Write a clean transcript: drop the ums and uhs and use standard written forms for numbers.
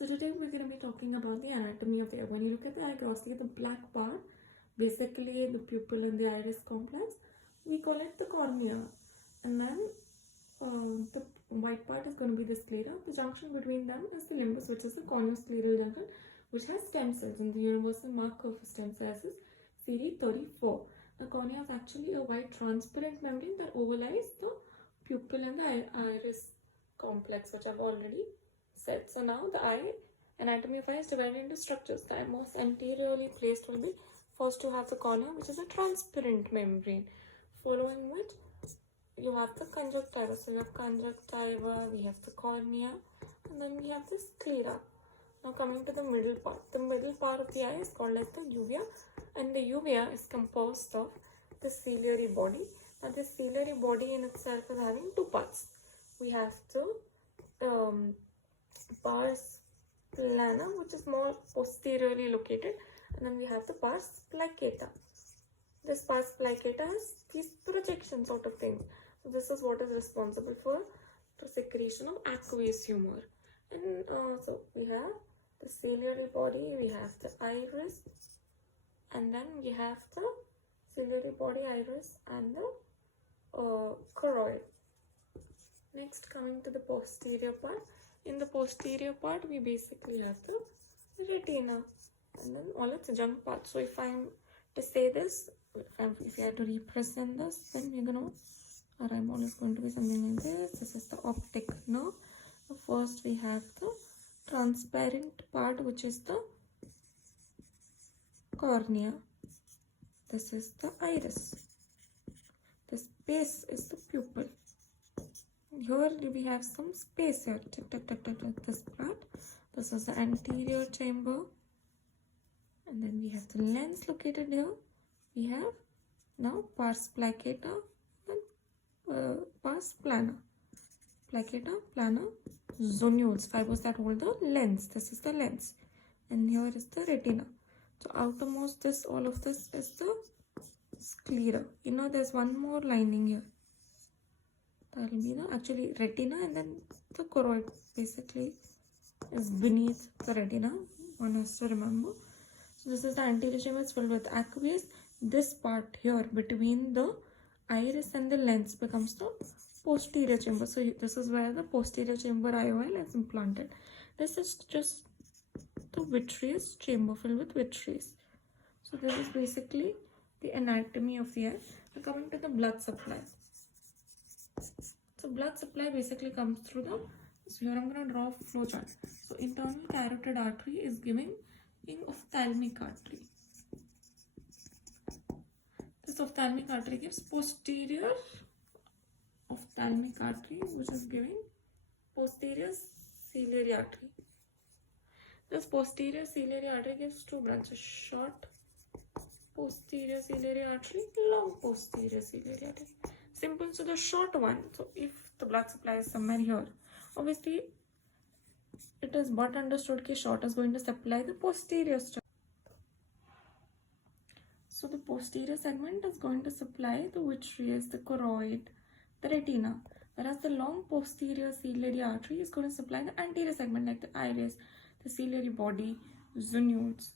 So today we're going to be talking about the anatomy of the eye. When you look at the eye grossly, the black part, basically the pupil and the iris complex, we call it the cornea. And then the white part is going to be the sclera. The junction between them is the limbus, which is the corneoscleral junction, which has stem cells, and the universal marker for stem cells is CD34. The cornea is actually a white transparent membrane that overlies the pupil and the iris complex, which I've already said. So now the eye anatomy of eye is divided into structures. The most anteriorly placed will be first to have the cornea, which is a transparent membrane, following which you have the conjunctiva. So you have conjunctiva, we have the cornea, and then we have the sclera. Now coming to the middle part. The middle part of the eye is called as the uvea, and the uvea is composed of the ciliary body. Now this ciliary body in itself is having two parts. We have the pars plana, which is more posteriorly located, and then we have the pars placata. This pars placata has these projection sort of things. So this is what is responsible for the secretion of aqueous humor. And so we have the ciliary body, we have the iris, and then we have the ciliary body, iris, and the choroid. Next, coming to the posterior part. In the posterior part, we basically have the retina, and then all its junk parts. So if I'm to say this, if I had to represent this, then we're gonna, our eyeball is going to be something like this. This is the optic nerve. So first we have the transparent part, which is the cornea. This is the iris. This base is the pupil. Here we have some space here. This part. This is the anterior chamber. And then we have the lens located here. We have now pars placata and pars plana. Placata, plana, zonules, fibers that hold the lens. This is the lens. And here is the retina. So outermost this, all of this is the sclera. You know, there's one more lining here. That will be the actually retina, and then the choroid basically is beneath the retina. One has to remember. So this is the anterior chamber. It's filled with aqueous. This part here between the iris and the lens becomes the posterior chamber. So this is where the posterior chamber IOL is implanted. This is just the vitreous chamber filled with vitreous. So this is basically the anatomy of the eye. Now coming to the blood supply. So blood supply basically comes through the, so here I'm going to draw a flow chart. So internal carotid artery is giving in ophthalmic artery. This ophthalmic artery gives posterior ophthalmic artery, which is giving posterior ciliary artery. This posterior ciliary artery gives two branches: short posterior ciliary artery, long posterior ciliary artery. Simple. So the short one, so if the blood supply is somewhere here, obviously it is but understood that short is going to supply the posterior structure. So the posterior segment is going to supply the vitreous, the choroid, the retina, whereas the long posterior ciliary artery is going to supply the anterior segment like the iris, the ciliary body, zonules.